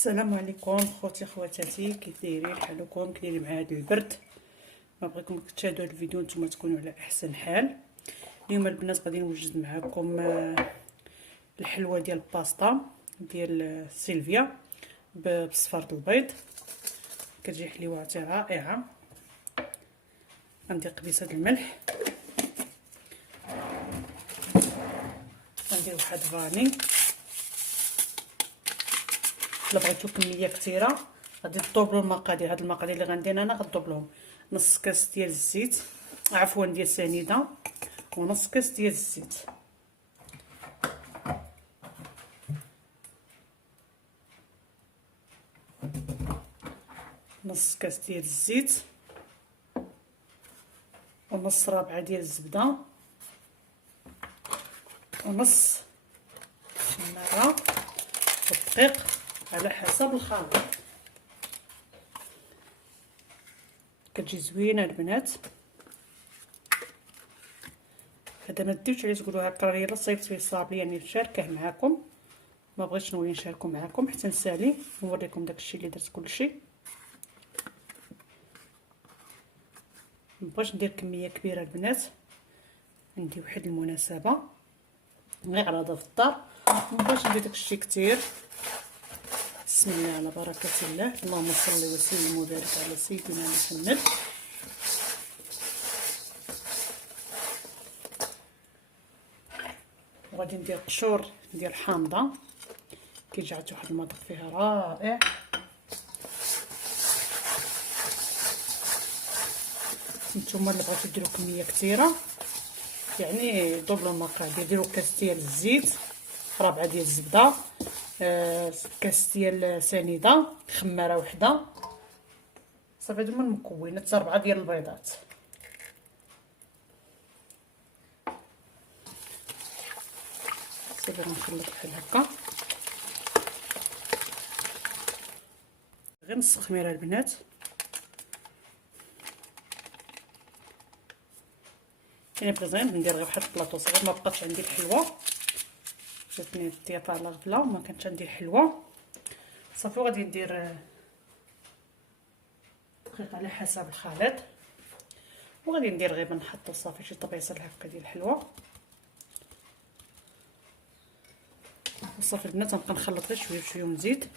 السلام عليكم خوتي خواتاتي، كي دايرين حالكم؟ كي دايرين مع هذا البرد؟ ما بغيتكم تشاهدوا هذا الفيديو نتوما تكونوا على احسن حال. اليوم البنات غادي نوجد معكم الحلوه ديال الباستا ديال سيلفيا بصفار البيض. كتجي حليوه رائعه. غندير قبيصه الملح، غندير واحد فاني. الا بغيتو كميه كثيره غادي تطوبلوا المقادير. هاد المقادير اللي غندير انا غطوبلهم نص كاس ديال الزيت، عفوا ديال سنيده، ونص كاس ديال الزيت. نص كاس ديال الزيت ونص رابعه ديال الزبده ونص الناره والدقيق على حسب الخليط. كتجي زوينه البنات. هذا ما ديتوش عليه تقولوا هكا راه صيفط فيه الصابلي، يعني نشاركه معكم. ما بغيتش نولي نشاركو معكم حتى نسالي نوريكم داكشي اللي درت كلشي. مبغيتش ندير كميه كبيره البنات، عندي واحد المناسبه غير على هذا في الدار، مبغيتش ندير داكشي كثير. بسم الله على بركه الله. اللهم صل وسلم وبارك على سيدنا محمد. وغادي ندير قشور ديال حامضه، كيجي عندي واحد المذاق فيها رائع. نتوما اللي بغيتو ديروا كميه كثيره يعني دوبلو المقادير. ديروا كاس ديال الزيت، رابعه ديال الزبده، كاس ديال سنيده، خماره وحده، صافي. هادو هما المكونات. 4 ديال البيضات. صافي غنخلط بحال هكا. غير نص خميره البنات. انا بغيت غير ندير غير واحد البلاطو صغير، ما بقاتش عندي الحلوه، جاتني الضيافه على غفله وما كانتش عندي الحلوه صافي. وغادي ندير دقيق على حسب الخليط، وغادي ندير غير نحط صافي شي طبيصه هكا ديال الحلوه وصافي البنات. غنبقى نخلط غير شويه بشويه ونزيد،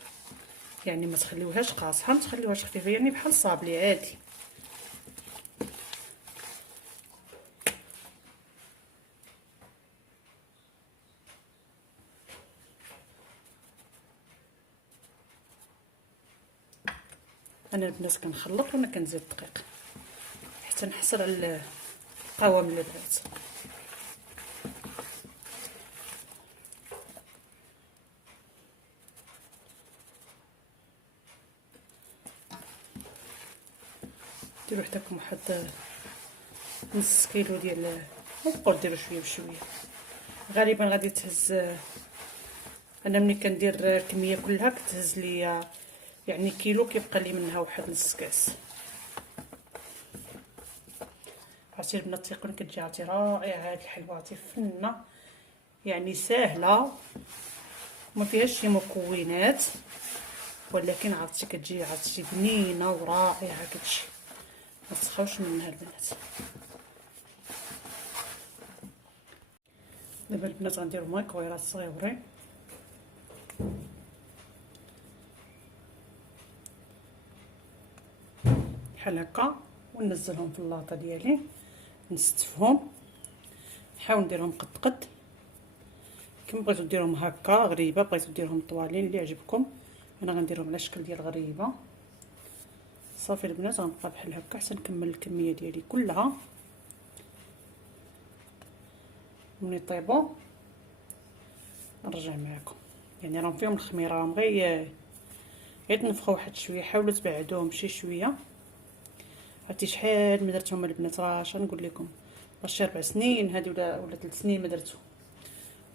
يعني ما تخليوهاش قاصحه، ما تخليوهاش خفيفه، يعني بحال الصابلي عادي. انا البنات كنخلط وانا كنزيد الدقيق حتى نحصل على القوام اللي بغيت. ديروا حداكم واحد نص كيلو ديال، نقول ديروا شويه بشويه. غالبا غادي تهز، انا ملي كندير الكميه كلها كتهز ليا يعني كيلو، كيبقى لي منها واحد نص كاس. عرفتي البنات تيقولوا كتجي عرفتي رائعه هاد الحلوه، عرفتي فنه، يعني ساهله وما فيهاش شي مكونات، ولكن عرفتي كتجي عرفتي بنينه ورائعه كتجي. ما تسخاوش منها البنات. دابا البنات غنديروا مكويرات صغيورين بحال هكا، وننزلهم في اللاطه ديالي نستفهم. نحاول نديرهم قد كما بغيتو ديرهم هكا غريبه، بغيتو ديرهم طوالين اللي عجبكم. انا غنديرهم على شكل ديال غريبه صافي البنات. غنبقى بحال هكا حتى نكمل الكميه ديالي كلها. ملي يطيبوا نرجع معكم، يعني راهم فيهم الخميره، راهم غير تنفخوا واحد شويه. حاولوا تبعدوهم شي شويه. عرفتي شحال ما درتهم البنات، راه شنقول لكم، راه شي 4 سنين هادي ولا 3 سنين ما درتو،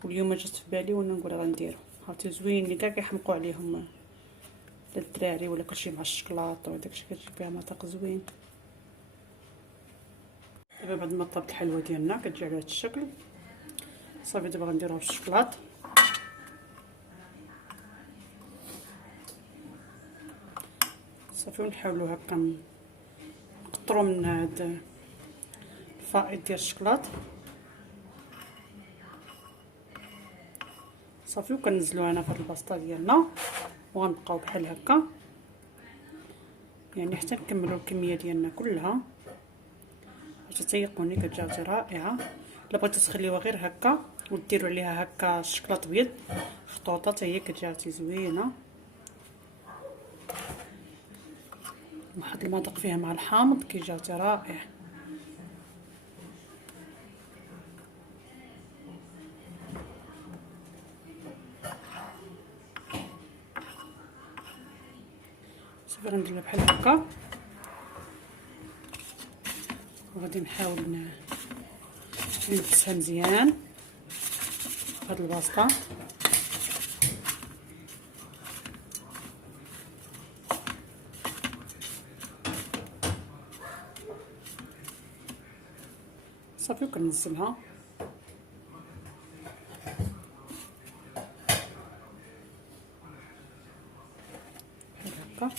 واليوم جات في بالي وانا نقول راه نديرو. عرفتي زوينين كاع كيحمقوا عليهم للدراري ولا كلشي مع الشكلاط وداكشي، كتجيب فيها مذاق زوين. دابا بعد ما طابت الحلوه ديالنا كتجي على هذا الشكل صافي. دابا غنديروها في الشكلاط. صافي ونحاولوا هكا نقطروا من هاد الفائض ديال الشكلاط صافي. وكنزلوها هنا في هاد البسطه ديالنا وغنبقاو بحال هكا يعني حتى نكملوا الكميه ديالنا كلها باش تيقوني. كتجي رائعه. الا بغيتو تخليوها غير هكا وديروا عليها هكا الشكلاط بيض خطوطه حتى هي كتجي زوينه. واحد المذاق فيها مع الحامض كيجي رائع. صافي غنديرها بحال هكا وغادي نحاول نلبسها مزيان بهاد البسطه. صافي وكنزلها بحال هكا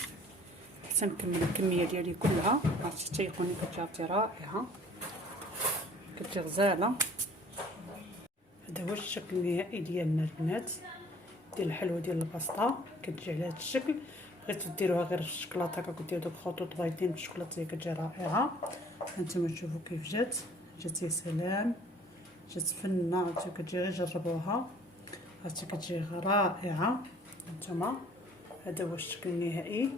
حتى نكمل الكميه ديالي كلها. عرفتي تيقوني كتجي رائعه كتجي غزاله. هذا هو الشكل النهائي ديالنا البنات ديال الحلوه ديال البسطه. كتجي على هذا الشكل. بغيتو ديروها غير بالشكلاط هكا كديروا دوك خطوط بايضين بالشكلاط هي كتجي رائعه. هانتوما تشوفوا كيف جات يا سلام. جات فنه. عرفتي كتجي غير جربوها عرفتي كتجي رائعه. هانتوما هذا هو الشكل النهائي.